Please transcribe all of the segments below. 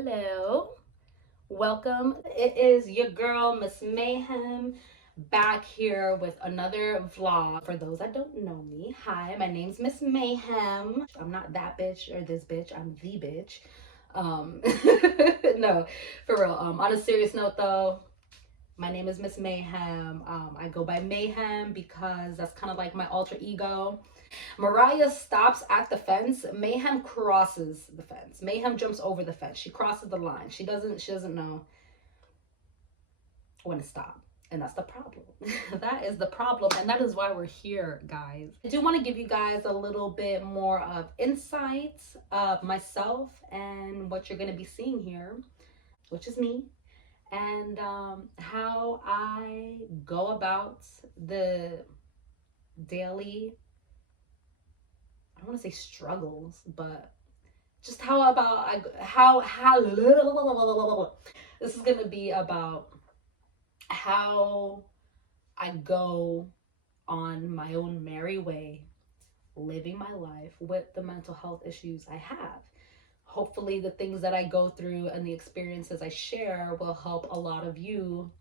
Hello, welcome. It is your girl Ms.Mayhem back here with another vlog. For those that don't know me, hi, my name's Ms.Mayhem. I'm not that bitch or this bitch, I'm the bitch. Um no, for real. On a serious note though, my name is Ms.Mayhem. I go by Mayhem because that's kind of like my alter ego. Mariah stops at the fence. Mayhem crosses the fence. Mayhem jumps over the fence. She crosses the line. She doesn't know when to stop. And that's the problem. That is the problem. And that is why we're here, guys. I do want to give you guys a little bit more of insights of myself and what you're going to be seeing here, which is me, and how I go about the daily, I don't want to say struggles, but just how this is going to be about how I go on my own merry way, living my life with the mental health issues I have. Hopefully the things that I go through and the experiences I share will help a lot of you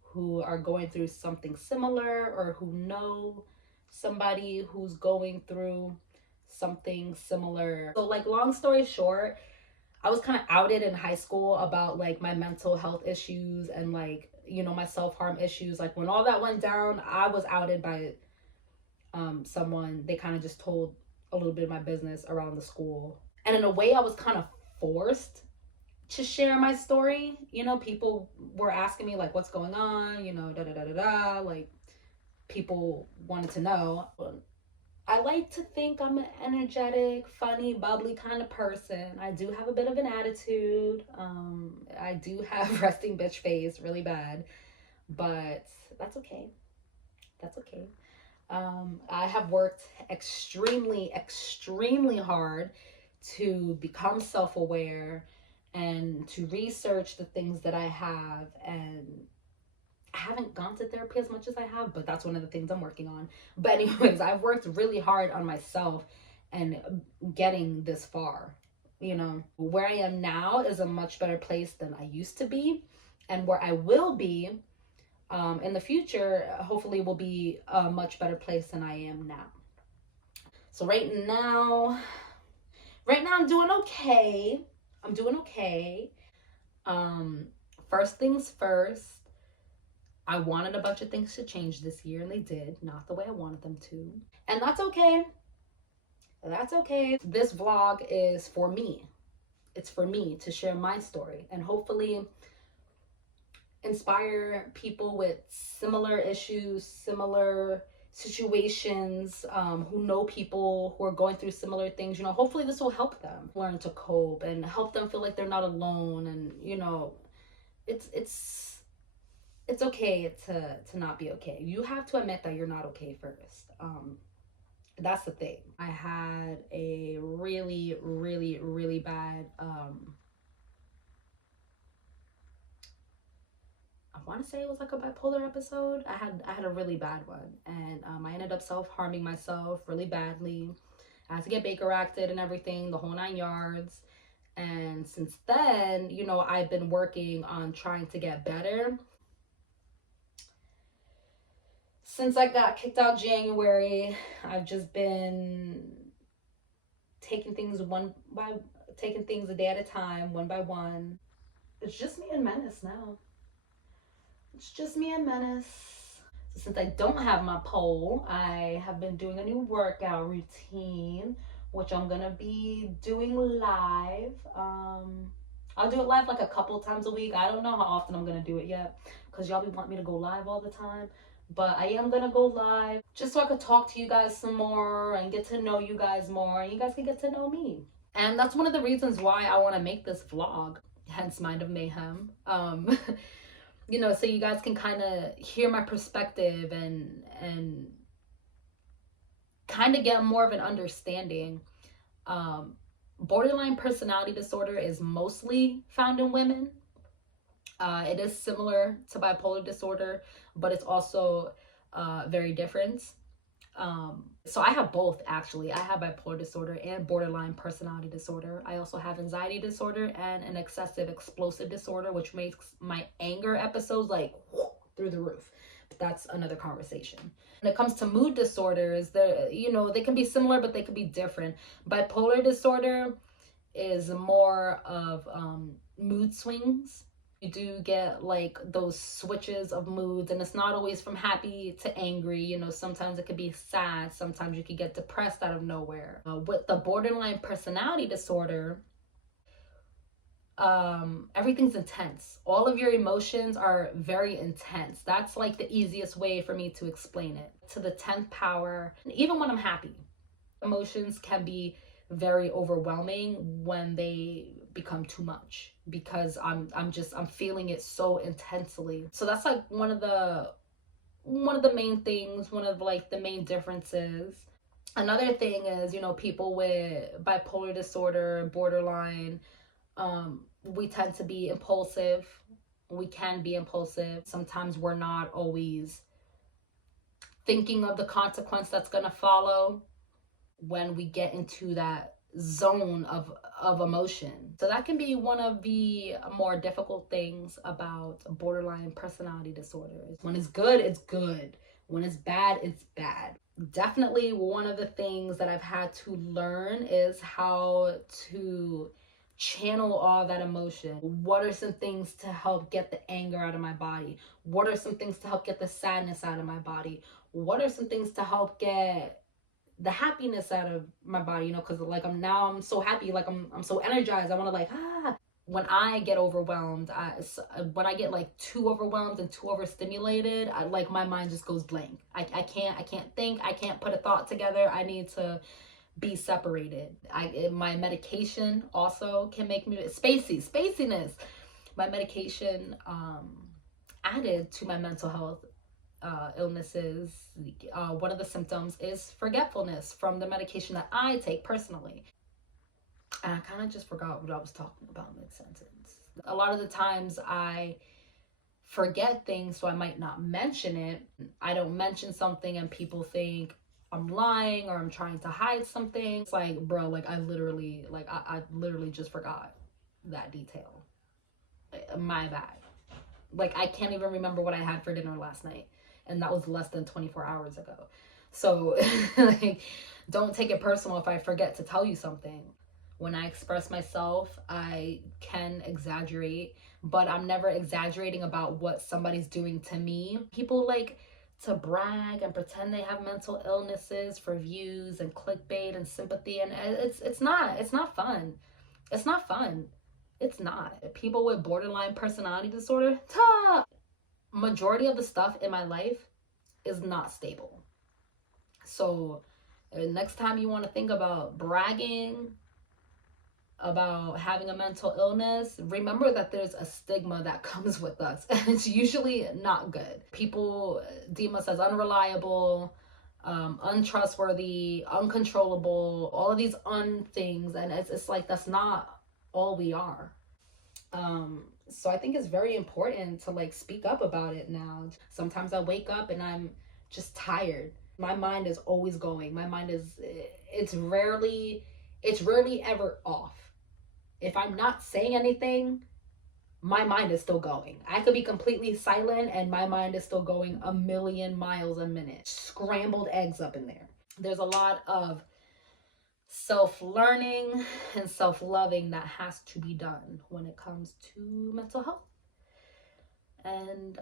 who are going through something similar or who know somebody who's going through something similar. So like, long story short, I was kind of outed in high school about like my mental health issues and like, you know, my self-harm issues. Like when all that went down, I was outed by someone. They kind of just told a little bit of my business around the school, and in a way I was kind of forced to share my story. You know, people were asking me like, what's going on, you know, da da da da da, like people wanted to know. I like to think I'm an energetic, funny, bubbly kind of person. I do have a bit of an attitude. I do have resting bitch face really bad, but that's okay. That's okay. I have worked extremely, extremely hard to become self-aware and to research the things that I have, and I haven't gone to therapy as much as I have, but that's one of the things I'm working on. But anyways, I've worked really hard on myself and getting this far. You know, where I am now is a much better place than I used to be, and where I will be in the future, hopefully will be a much better place than I am now. So right now I'm doing okay. I'm doing okay. First things first, I wanted a bunch of things to change this year, and they did, not the way I wanted them to. And that's okay. That's okay. This vlog is for me. It's for me to share my story and hopefully inspire people with similar issues, similar situations, who know people who are going through similar things. You know, hopefully this will help them learn to cope and help them feel like they're not alone. And, you know, it's okay to not be okay. You have to admit that you're not okay first. That's the thing. I had a really, really, really bad I want to say it was like a bipolar episode. I had a really bad one, and I ended up self-harming myself really badly. I had to get Baker acted and everything, the whole 9 yards. And since then, you know, I've been working on trying to get better. Since I got kicked out January, I've just been taking things a day at a time, one by one. It's just me and Menace now. It's just me and Menace. So since I don't have my pole, I have been doing a new workout routine, which I'm gonna be doing live. I'll do it live like a couple times a week. I don't know how often I'm gonna do it yet, because y'all be wanting me to go live all the time. But I am gonna go live just so I could talk to you guys some more and get to know you guys more, and you guys can get to know me. And that's one of the reasons why I want to make this vlog, hence Mind of Mayhem. You know, so you guys can kind of hear my perspective and kind of get more of an understanding. Borderline personality disorder is mostly found in women. It is similar to bipolar disorder, but it's also very different. So I have both, actually. I have bipolar disorder and borderline personality disorder. I also have anxiety disorder and an excessive explosive disorder, which makes my anger episodes like through the roof. But that's another conversation. When it comes to mood disorders, they can be similar, but they can be different. Bipolar disorder is more of mood swings. You do get like those switches of moods, and it's not always from happy to angry. Sometimes it could be sad, sometimes you could get depressed out of nowhere. With the borderline personality disorder, everything's intense. All of your emotions are very intense. That's like the easiest way for me to explain it to the 10th power. Even when I'm happy, emotions can be very overwhelming when they become too much, because I'm feeling it so intensely. So that's like one of the main things, one of like the main differences. Another thing is, people with bipolar disorder, borderline, we tend to be impulsive. We can be impulsive. Sometimes we're not always thinking of the consequence that's going to follow when we get into that zone of emotion. So that can be one of the more difficult things about borderline personality disorders. When it's good, it's good. When it's bad, it's bad. Definitely one of the things that I've had to learn is how to channel all that emotion. What are some things to help get the anger out of my body? What are some things to help get the sadness out of my body? What are some things to help get the happiness out of my body? Because like I'm so happy, like I'm so energized. I want to like when I get overwhelmed, when I get like too overwhelmed and too overstimulated, like my mind just goes blank. I can't think. I can't put a thought together. I need to be separated. My medication also can make me spaciness. My medication added to my mental health illnesses. One of the symptoms is forgetfulness from the medication that I take personally. And I kind of just forgot what I was talking about mid-sentence. A lot of the times I forget things, so I might not mention it. I don't mention something and people think I'm lying or I'm trying to hide something. It's like, bro, like I literally just forgot that detail. My bad. Like I can't even remember what I had for dinner last night, and that was less than 24 hours ago. So like, don't take it personal if I forget to tell you something. When I express myself, I can exaggerate, but I'm never exaggerating about what somebody's doing to me. People like to brag and pretend they have mental illnesses for views and clickbait and sympathy, and it's not fun. It's not fun. It's not. People with borderline personality disorder, majority of the stuff in my life is not stable. So next time you want to think about bragging about having a mental illness, remember that there's a stigma that comes with us, and it's usually not good. People deem us as unreliable, untrustworthy, uncontrollable, all of these things, and it's like that's not all we are. So I think it's very important to like speak up about it now. Sometimes I wake up and I'm just tired. My mind is always going. My mind is, it's rarely ever off. If I'm not saying anything, my mind is still going. I could be completely silent and my mind is still going a million miles a minute. Scrambled eggs up in there. There's a lot of self-learning and self-loving that has to be done when it comes to mental health and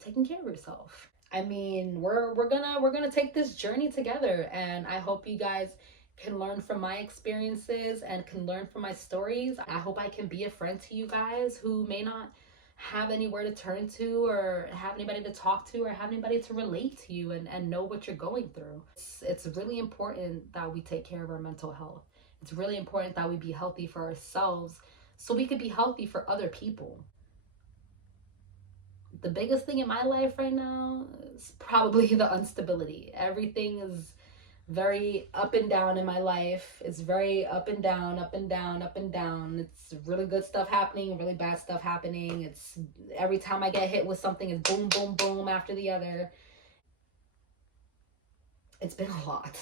taking care of yourself. I mean, we're gonna take this journey together, and I hope you guys can learn from my experiences and can learn from my stories. I hope I can be a friend to you guys who may not have anywhere to turn to or have anybody to talk to or have anybody to relate to you and know what you're going through. It's really important that we take care of our mental health. It's really important that we be healthy for ourselves so we could be healthy for other people. The biggest thing in my life right now is probably the instability. Everything is very up and down in my life. It's very up and down, up and down, up and down. It's really good stuff happening, really bad stuff happening. It's every time I get hit with something, it's boom, boom, boom after the other. It's been a lot.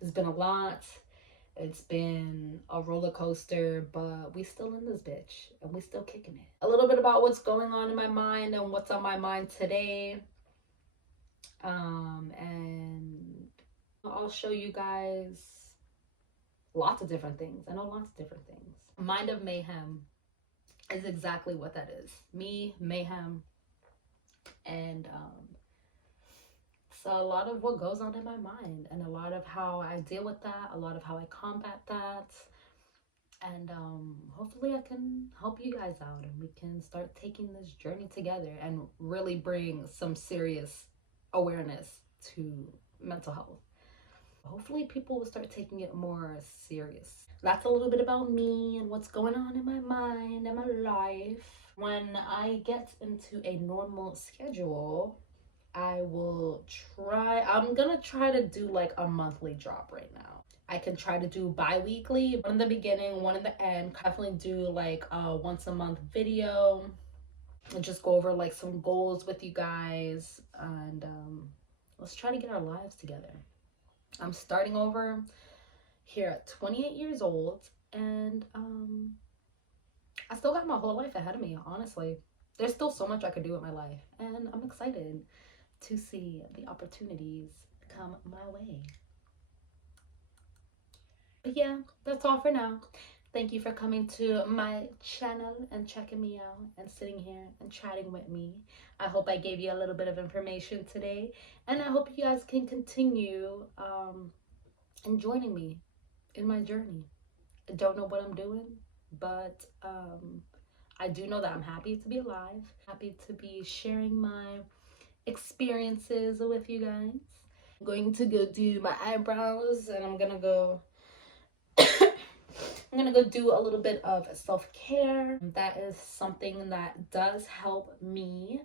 It's been a lot. It's been a roller coaster, but we still in this bitch and we still kicking it. A little bit about what's going on in my mind and what's on my mind today. And I'll show you guys lots of different things. I know lots of different things. Mind of Mayhem is exactly what that is. Me, mayhem, and so a lot of what goes on in my mind and a lot of how I deal with that, a lot of how I combat that, and hopefully I can help you guys out and we can start taking this journey together and really bring some serious awareness to mental health. Hopefully people will start taking it more serious. That's a little bit about me and what's going on in my mind and my life. When I get into a normal schedule, I'm gonna try to do like a monthly drop right now. I can try to do bi-weekly, one in the beginning, one in the end. Definitely do like a once a month video and just go over like some goals with you guys, and let's try to get our lives together. I'm starting over here at 28 years old, and I still got my whole life ahead of me, honestly. There's still so much I could do with my life, and I'm excited to see the opportunities come my way. But yeah, that's all for now. Thank you for coming to my channel and checking me out and sitting here and chatting with me. I hope I gave you a little bit of information today, and I hope you guys can continue and joining me in my journey. I don't know what I'm doing, but I do know that I'm happy to be alive, happy to be sharing my experiences with you guys. I'm going to go do my eyebrows, and I'm gonna go do a little bit of self-care. That is something that does help me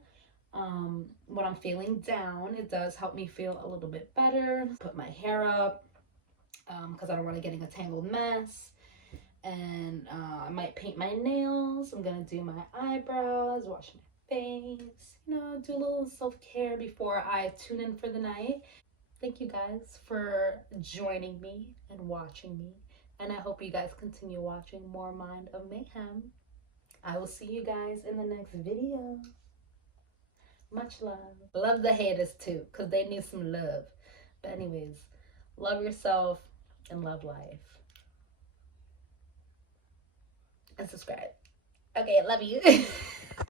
when I'm feeling down. It does help me feel a little bit better. Put my hair up because I don't want to get in a tangled mess. And I might paint my nails. I'm gonna do my eyebrows, wash my face, you know, do a little self-care before I tune in for the night. Thank you guys for joining me and watching me, and I hope you guys continue watching more Mind of Mayhem. I will see you guys in the next video. Much love. Love the haters too, because they need some love. But anyways, love yourself and love life. And subscribe. Okay, love you.